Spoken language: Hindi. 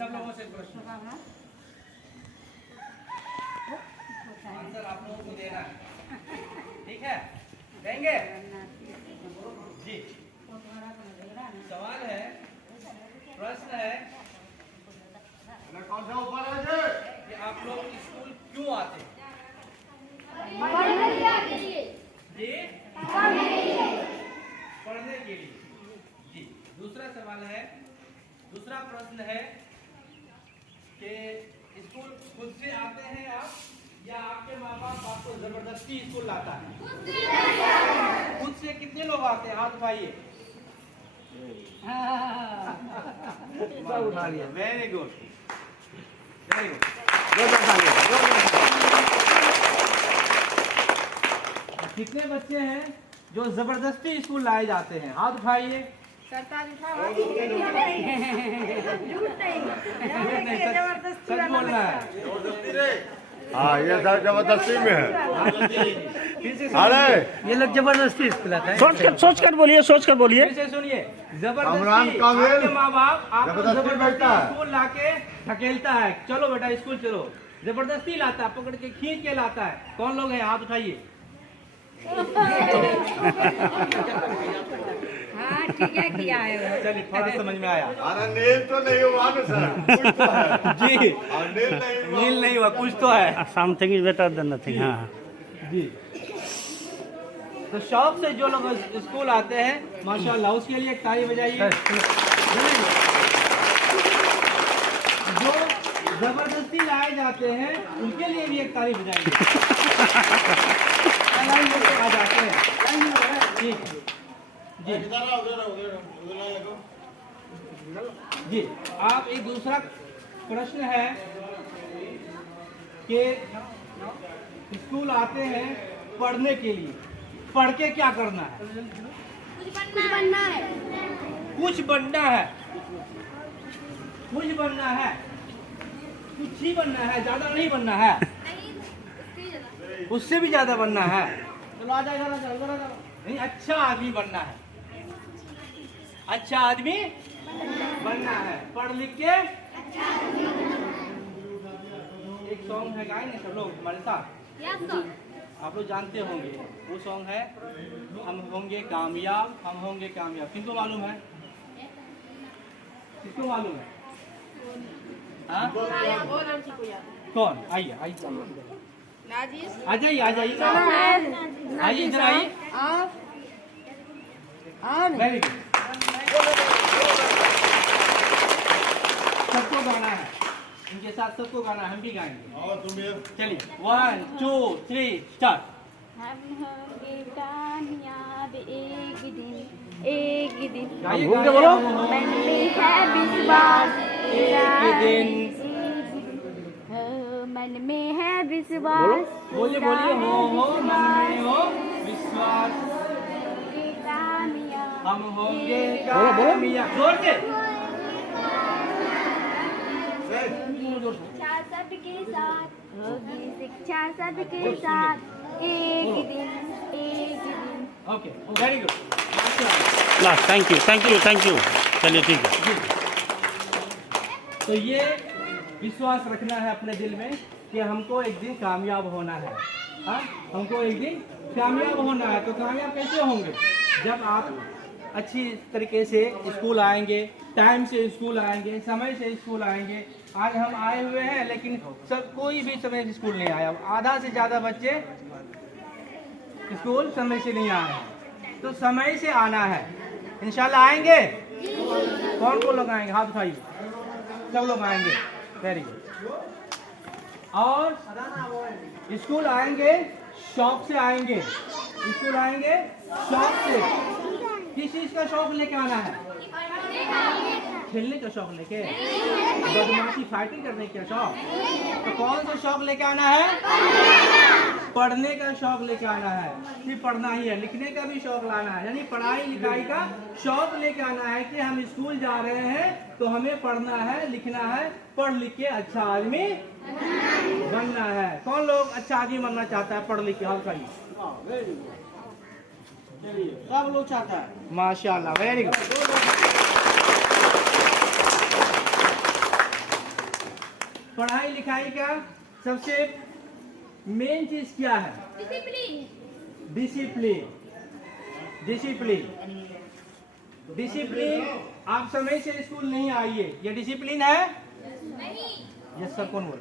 सब लोगों से प्रश्न आंसर आप लोगों को देना है, ठीक है? देंगे जी। सवाल है, प्रश्न है कौन सा ऊपर है कि आप लोग स्कूल क्यों आते हैं? जी, पढ़ने के लिए। जी। दूसरा सवाल है, दूसरा प्रश्न है कि स्कूल खुद से आते हैं आप या आपके माँ बाप आपको जबरदस्ती स्कूल लाता है? खुद से कितने लोग आते हैं? हाथ उठाइए। सब उठा लिया। Very good, very good. कितने बच्चे हैं जो जबरदस्ती स्कूल लाए जाते हैं? हाथ उठाइए। सच बोलना है। हाँ, ये सब जबरदस्ती में है। अरे ये लोग जबरदस्ती स्कूल आते हैं। सोच कर बोलिए, सोच कर बोलिए। फिर से सुनिए, अमरान जबरदस्ती काबिल आपके माँ बाप आपको जबरदस्ती जबरदस्ती बैठता है। स्कूल लाके धकेलता है, चलो बेटा स्कूल चलो। जबरदस्ती लाता है, पकड़ के खींच के लाता है। कौन लोग हैं? हाथ उठाइए। हाँ ठीक है, किया है। चलिए, थोड़ा समझ में आया। अरे नील तो नहीं हुआ ना सर, कुछ तो है। जी, और नील नहीं हुआ। नील नहीं हुआ, कुछ तो है। Something is better than nothing. हाँ जी। तो शौक से जो लोग स्कूल आते हैं, माशाल्लाह, उसके लिए एक ताली बजाइए। जो जबरदस्ती लाए जाते हैं, उनके लिए भी एक ताली बजाइए। लाइन में आ जाते हैं। ठीक जी जी। आप एक दूसरा प्रश्न है कि स्कूल आते हैं पढ़ने के लिए, पढ़ के क्या करना है? कुछ बनना है। कुछ बनना है, कुछ बनना है, कुछ ही बनना है, ज्यादा नहीं बनना है, उससे भी ज्यादा बनना है। चलो आ जाएगा, नहीं, अच्छा आदमी बनना है, अच्छा आदमी बनना है, पढ़ लिख के। एक सॉन्ग है, गाएंगे सब लोग हमारे साथ। आप लोग जानते होंगे, वो सॉन्ग है, हम होंगे कामयाब, हम होंगे कामयाब। किनको मालूम है? किसको मालूम है? हाँ? कौन? आइए आइए, आ जाइए आ जाइए, आइए इधर आइए। Very good. सबको गाना है, इनके साथ सबको गाना है, हम भी गाएंगे। चलिए, 1 2 3 स्टार्ट। हम होंगे कामयाब एक दिन, एक दिन। गाइए, बोलो। मन में है विश्वास, एक दिन। हो मन में है विश्वास। बोलिए बोलिए, हो मन में हो विश्वास, कामयाब हम होंगे कामयाब। जोर से। शिक्षा सबके साथ होगी, शिक्षा सबके साथ एक दिन, एक दिन। Okay, very good. Last, thank you thank you thank you. चलिए ठीक है। तो ये विश्वास रखना है अपने दिल में कि हमको एक दिन कामयाब होना है। हाँ, हमको एक दिन कामयाब होना है। तो कामयाब कैसे होंगे? जब आप अच्छी तरीके से स्कूल आएंगे, टाइम से स्कूल आएंगे, समय से स्कूल आएंगे। आज हम आए हुए हैं, लेकिन सब कोई भी समय से स्कूल नहीं आया। आधा से ज़्यादा बच्चे स्कूल समय से नहीं आए हैं। तो समय से आना है। इंशाल्लाह आएंगे। कौन कौन लोग आएंगे? हाथ उठाइए। सब लोग आएंगे। Very good. और स्कूल आएंगे, शौक से आएंगे। स्कूल आएंगे शौक से। किस चीज का शौक लेके आना है? खेलने का शौक लेके, बदमाशी फाइटिंग करने का शौक। तो कौन सा शौक लेके आना है? पढ़ने का शौक लेके आना है। सिर्फ पढ़ना ही है, लिखने का भी शौक लाना है। यानी पढ़ाई लिखाई का शौक लेके आना है कि हम स्कूल जा रहे हैं तो हमें पढ़ना है, लिखना है, पढ़ लिख के अच्छा आदमी बनना है। कौन लोग अच्छा आदमी बनना चाहता है? पढ़ लिख के हाथ उठाइए। सब लोग चाहता है। माशाल्लाह, वेरी गुड। पढ़ाई लिखाई का सबसे मेन चीज क्या है? डिसिप्लिन। डिसिप्लिन। डिसिप्लिन। आप समय से स्कूल नहीं आइए, ये डिसिप्लिन है? नहीं। ये सब कौन बोला?